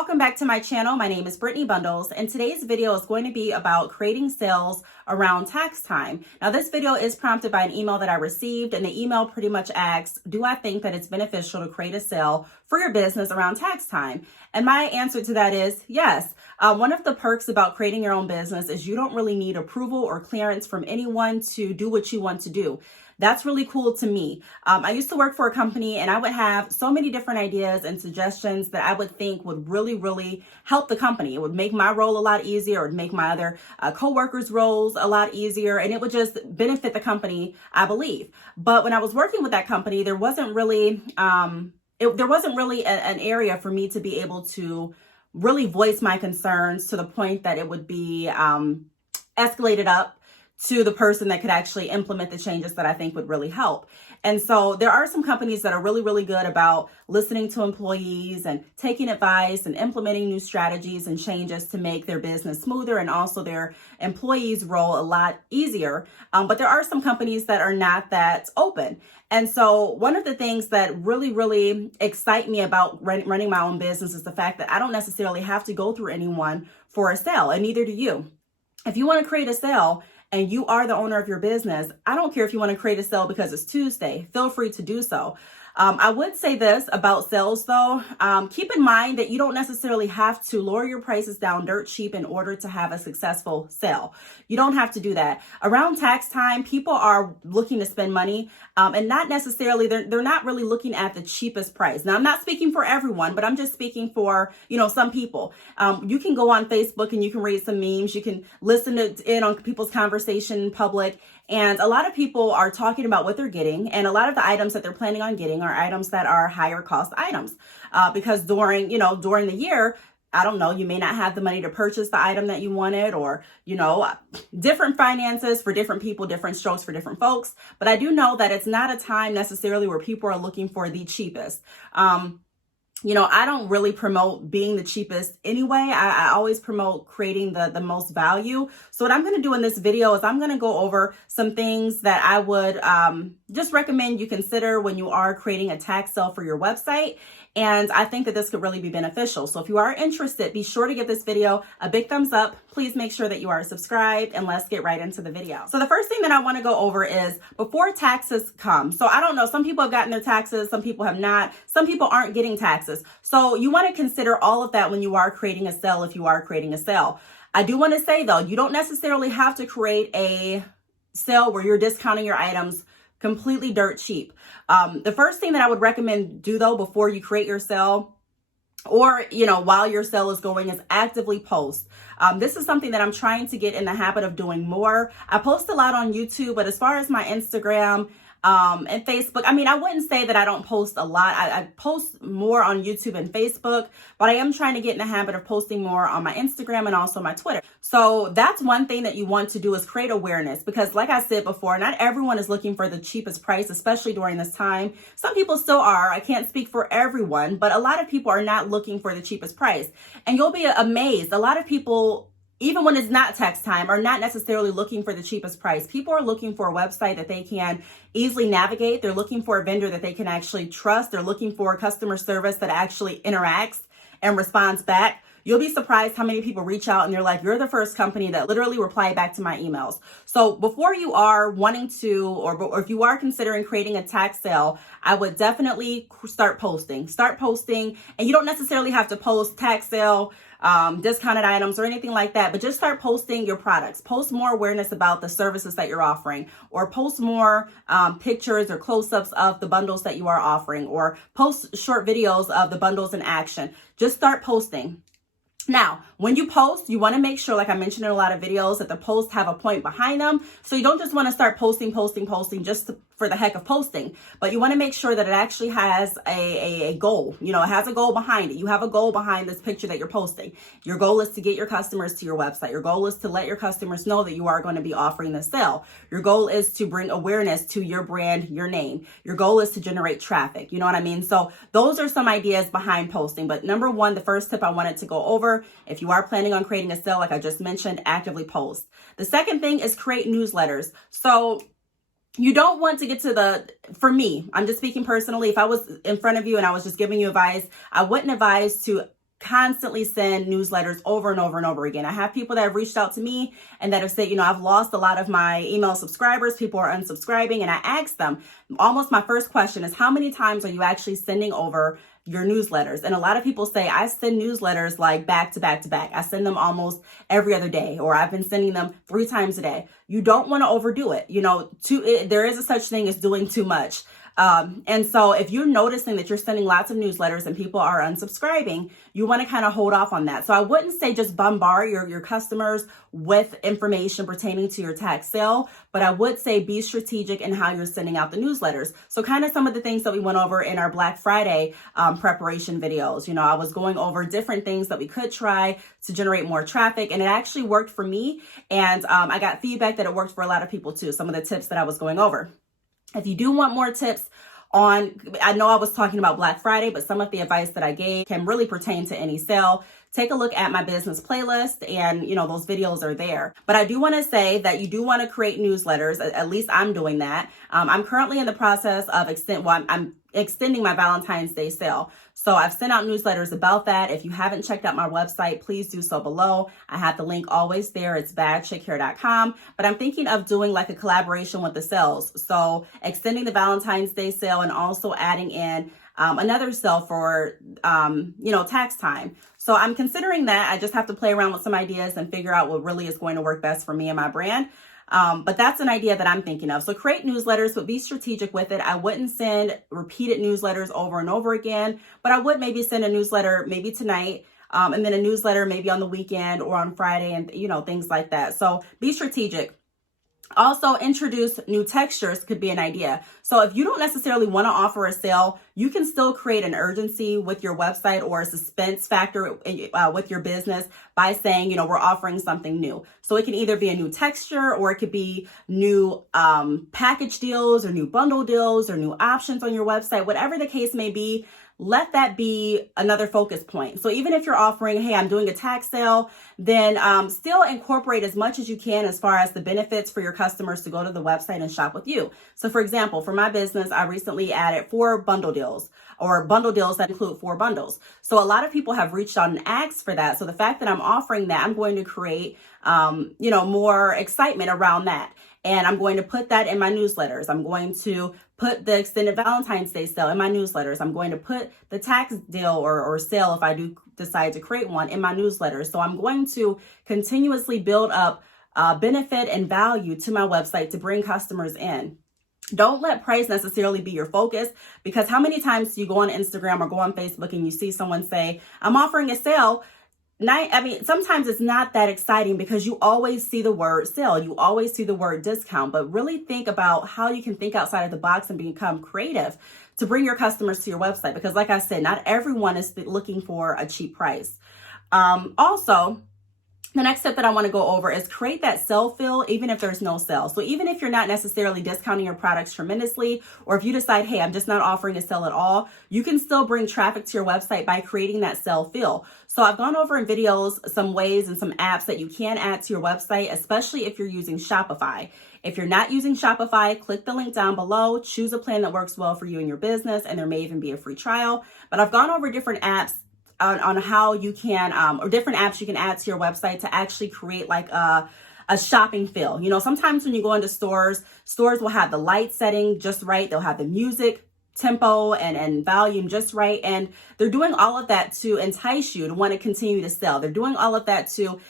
welcome back to my channel. My name is Brittney Bundles, and today's video is going to be about creating sales around tax time. Now, this video is prompted by an email that I received, and the email pretty much asks, do I think that it's beneficial to create a sale for your business around tax time? And my answer to that is yes. One of the perks about creating your own business is you don't really need approval or clearance from anyone to do what you want to do. That's really cool to me. I used to work for a company and I would have so many different ideas and suggestions that I would think would really help the company. It would make my role a lot easier. It would make my other co-workers' roles a lot easier, and it would just benefit the company, I believe. But when I was working with that company, there wasn't really an area for me to be able to really voice my concerns to the point that it would be escalated up to the person that could actually implement the changes that I think would really help. And so there are some companies that are really good about listening to employees and taking advice and implementing new strategies and changes to make their business smoother and also their employees' role a lot easier. But there are some companies that are not that open. And so one of the things that really excite me about running my own business is the fact that I don't necessarily have to go through anyone for a sale, and neither do you. If you want to create a sale, and you are the owner of your business, I don't care if you want to create a sale because it's Tuesday, feel free to do so. I would say this about sales though, keep in mind that you don't necessarily have to lower your prices down dirt cheap in order to have a successful sale. You don't have to do that. Around tax time, people are looking to spend money and not necessarily, they're not really looking at the cheapest price. Now, I'm not speaking for everyone, but I'm just speaking for, some people. You can go on Facebook and you can read some memes. You can listen in on people's conversation in public. And a lot of people are talking about what they're getting, and a lot of the items that they're planning on getting are items that are higher cost items. Because during the year, I don't know, you may not have the money to purchase the item that you wanted, or, different finances for different people, different strokes for different folks. But I do know that it's not a time necessarily where people are looking for the cheapest. I don't really promote being the cheapest anyway. I always promote creating the most value. So what I'm going to do in this video is I'm going to go over some things that I would just recommend you consider when you are creating a tax sale for your website. And I think that this could really be beneficial. So if you are interested, be sure to give this video a big thumbs up. Please make sure that you are subscribed, and let's get right into the video. So the first thing that I want to go over is before taxes come. So I don't know, some people have gotten their taxes, some people have not, some people aren't getting taxes. So you want to consider all of that when you are creating a sale, if you are creating a sale. I do want to say though, you don't necessarily have to create a sale where you're discounting your items completely dirt cheap. The first thing that I would recommend do though, before you create your sale, or, while your sale is going, is actively post. This is something that I'm trying to get in the habit of doing more. I post a lot on YouTube, but as far as my Instagram, and Facebook, I wouldn't say that I don't post a lot. I post more on YouTube and Facebook, but I am trying to get in the habit of posting more on my Instagram and also my Twitter. So that's one thing that you want to do, is create awareness, because like I said before, not everyone is looking for the cheapest price, especially during this time. Some people still are. I can't speak for everyone, but a lot of people are not looking for the cheapest price. And you'll be amazed. A lot of people, even when it's not tax time, are not necessarily looking for the cheapest price. People are looking for a website that they can easily navigate. They're looking for a vendor that they can actually trust. They're looking for customer service that actually interacts and responds back. You'll be surprised how many people reach out and they're like, you're the first company that literally replied back to my emails. So before you are wanting to, or if you are considering creating a tax sale, I would definitely start posting. And you don't necessarily have to post tax sale, discounted items or anything like that, but just start posting your products. Post more awareness about the services that you're offering, or post more pictures or close-ups of the bundles that you are offering, or post short videos of the bundles in action. Just start posting. Now, when you post, you want to make sure, like I mentioned in a lot of videos, that the posts have a point behind them. So you don't just want to start posting just for the heck of posting, but you want to make sure that it actually has a goal. It has a goal behind it. You have a goal behind this picture that you're posting. Your goal is to get your customers to your website. Your goal is to let your customers know that you are going to be offering this sale. Your goal is to bring awareness to your brand, your name. Your goal is to generate traffic. You know what I mean? So those are some ideas behind posting. But number one, the first tip I wanted to go over, if you are planning on creating a sale, like I just mentioned, actively post. The second thing is create newsletters. So you don't want to get to for me, I'm just speaking personally. If I was in front of you and I was just giving you advice, I wouldn't advise to constantly send newsletters over and over and over again. I have people that have reached out to me and that have said, I've lost a lot of my email subscribers. People are unsubscribing. And I asked them, almost my first question is, how many times are you actually sending over your newsletters? And a lot of people say, I send newsletters like back to back to back. I send them almost every other day, or I've been sending them 3 times a day. You don't want to overdo it. There is a such thing as doing too much. And so if you're noticing that you're sending lots of newsletters and people are unsubscribing, you want to kind of hold off on that. So I wouldn't say just bombard your customers with information pertaining to your tax sale, but I would say be strategic in how you're sending out the newsletters. So kind of some of the things that we went over in our Black Friday preparation videos. I was going over different things that we could try to generate more traffic, and it actually worked for me. And I got feedback that it worked for a lot of people too, some of the tips that I was going over. If you do want more tips I know I was talking about Black Friday, but some of the advice that I gave can really pertain to any sale. Take a look at my business playlist, and those videos are there. But I do want to say that you do want to create newsletters. At least I'm doing that. I'm currently in the process of I'm extending my Valentine's Day sale. So I've sent out newsletters about that. If you haven't checked out my website, please do so below. I have the link always there. It's badchickhair.com. But I'm thinking of doing like a collaboration with the sales. So extending the Valentine's Day sale and also adding in another sale for, tax time. So I'm considering that. I just have to play around with some ideas and figure out what really is going to work best for me and my brand. But that's an idea that I'm thinking of. So create newsletters, but be strategic with it. I wouldn't send repeated newsletters over and over again, but I would maybe send a newsletter maybe tonight, and then a newsletter maybe on the weekend or on Friday, and things like that. So be strategic. Also, introduce new textures could be an idea. So if you don't necessarily want to offer a sale, you can still create an urgency with your website or a suspense factor with your business by saying, we're offering something new. So it can either be a new texture, or it could be new package deals or new bundle deals or new options on your website, whatever the case may be. Let that be another focus point. So even if you're offering, hey, I'm doing a tax sale, then still incorporate as much as you can as far as the benefits for your customers to go to the website and shop with you. So for example, for my business, I recently added 4 bundle deals, or bundle deals that include 4 bundles. So a lot of people have reached out and asked for that. So the fact that I'm offering that, I'm going to create, more excitement around that. And I'm going to put that in my newsletters. I'm going to put the extended Valentine's Day sale in my newsletters. I'm going to put the tax deal or sale, if I do decide to create one, in my newsletters. So I'm going to continuously build up benefit and value to my website to bring customers in. Don't let price necessarily be your focus, because how many times do you go on Instagram or go on Facebook and you see someone say, I'm offering a sale? Sometimes it's not that exciting because you always see the word sale. You always see the word discount, but really think about how you can think outside of the box and become creative to bring your customers to your website. Because like I said, not everyone is looking for a cheap price. Also, the next step that I want to go over is create that sale fill, even if there's no sale. So even if you're not necessarily discounting your products tremendously, or if you decide, hey, I'm just not offering a sale at all, you can still bring traffic to your website by creating that sale fill. So I've gone over in videos some ways and some apps that you can add to your website, especially if you're using Shopify. If you're not using Shopify, click the link down below, choose a plan that works well for you and your business, and there may even be a free trial. But I've gone over different apps on how you can, or different apps you can add to your website to actually create like a shopping feel. Sometimes when you go into stores will have the light setting just right. They'll have the music, tempo, and volume just right. And they're doing all of that to entice you to want to continue to sell. They're doing all of that to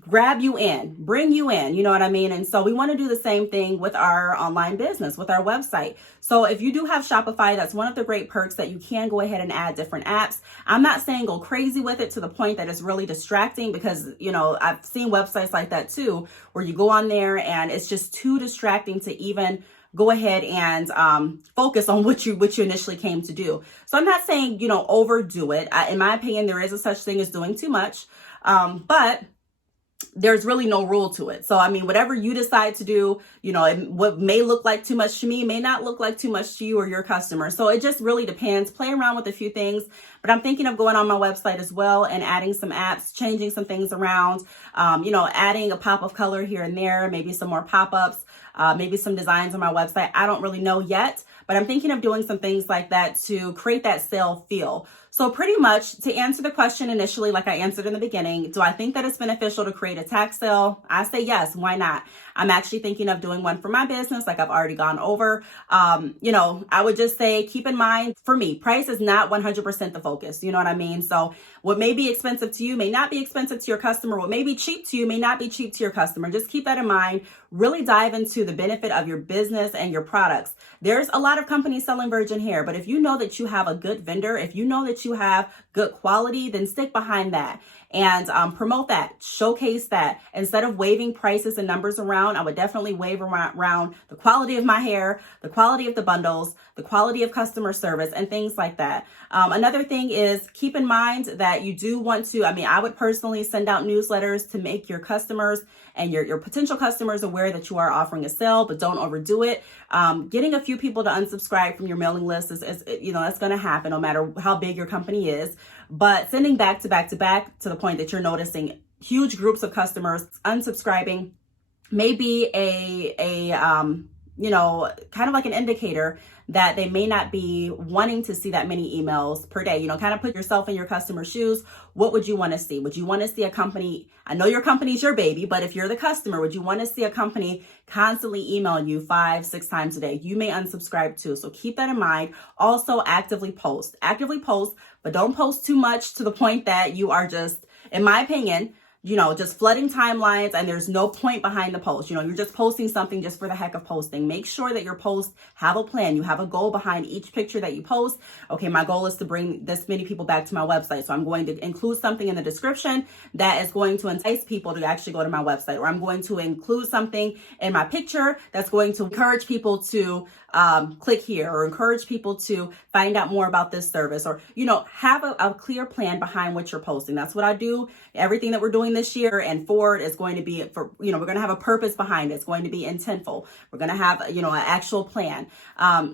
grab you in, bring you in, you know what I mean? And so we want to do the same thing with our online business, with our website. So if you do have Shopify, that's one of the great perks that you can go ahead and add different apps. I'm not saying go crazy with it to the point that it's really distracting, because, I've seen websites like that too, where you go on there and it's just too distracting to even go ahead and focus on what you initially came to do. So I'm not saying, overdo it. In my opinion, there is a such thing as doing too much. But there's really no rule to it. So, whatever you decide to do, what may look like too much to me may not look like too much to you or your customer. So it just really depends. Play around with a few things, but I'm thinking of going on my website as well and adding some apps, changing some things around, adding a pop of color here and there, maybe some more pop-ups, maybe some designs on my website. I don't really know yet, but I'm thinking of doing some things like that to create that sale feel. So So pretty much to answer the question initially, like I answered in the beginning, do I think that it's beneficial to create a tax sale? I say yes, why not? I'm actually thinking of doing one for my business, like I've already gone over. I would just say, keep in mind, for me, price is not 100% the focus. You know what I mean? So what may be expensive to you may not be expensive to your customer. What may be cheap to you may not be cheap to your customer. Just keep that in mind. Really dive into the benefit of your business and your products. There's a lot of companies selling virgin hair, but if you know that you have a good vendor, if you know that you have good quality, then stick behind that and promote that, showcase that. Instead of waving prices and numbers around, I would definitely wave around the quality of my hair, the quality of the bundles, the quality of customer service, and things like that. Another thing is, keep in mind that you do want to, I would personally send out newsletters to make your customers and your potential customers aware that you are offering a sale, but don't overdo it. Getting a few people to unsubscribe from your mailing list is that's going to happen no matter how big your company is. But sending back to back to the point that you're noticing huge groups of customers unsubscribing may be a kind of like an indicator that they may not be wanting to see that many emails per day. Kind of put yourself in your customer's shoes. What would you want to see? Would you want to see a company? I know your company's your baby, but if you're the customer, would you want to see a company constantly email you 5-6 times a day? You may unsubscribe too. So keep that in mind. Also, actively post, but don't post too much to the point that you are just, in my opinion, just flooding timelines and there's no point behind the post. You're just posting something just for the heck of posting. Make sure that your posts have a plan. You have a goal behind each picture that you post. Okay, my goal is to bring this many people back to my website. So I'm going to include something in the description that is going to entice people to actually go to my website. Or I'm going to include something in my picture that's going to encourage people to click here, or encourage people to find out more about this service, or, have a clear plan behind what you're posting. That's what I do. Everything that we're doing this year and forward is going to be for, we're going to have a purpose behind it. It's going to be intentful. We're going to have, an actual plan.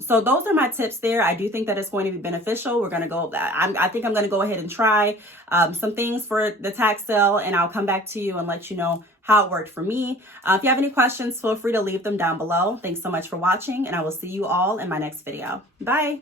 So those are my tips there. I do think that it's going to be beneficial. We're going to go, I think I'm going to go ahead and try some things for the tax sale, and I'll come back to you and let you know how it worked for me. If you have any questions, feel free to leave them down below. Thanks so much for watching, and I will see you all in my next video. Bye.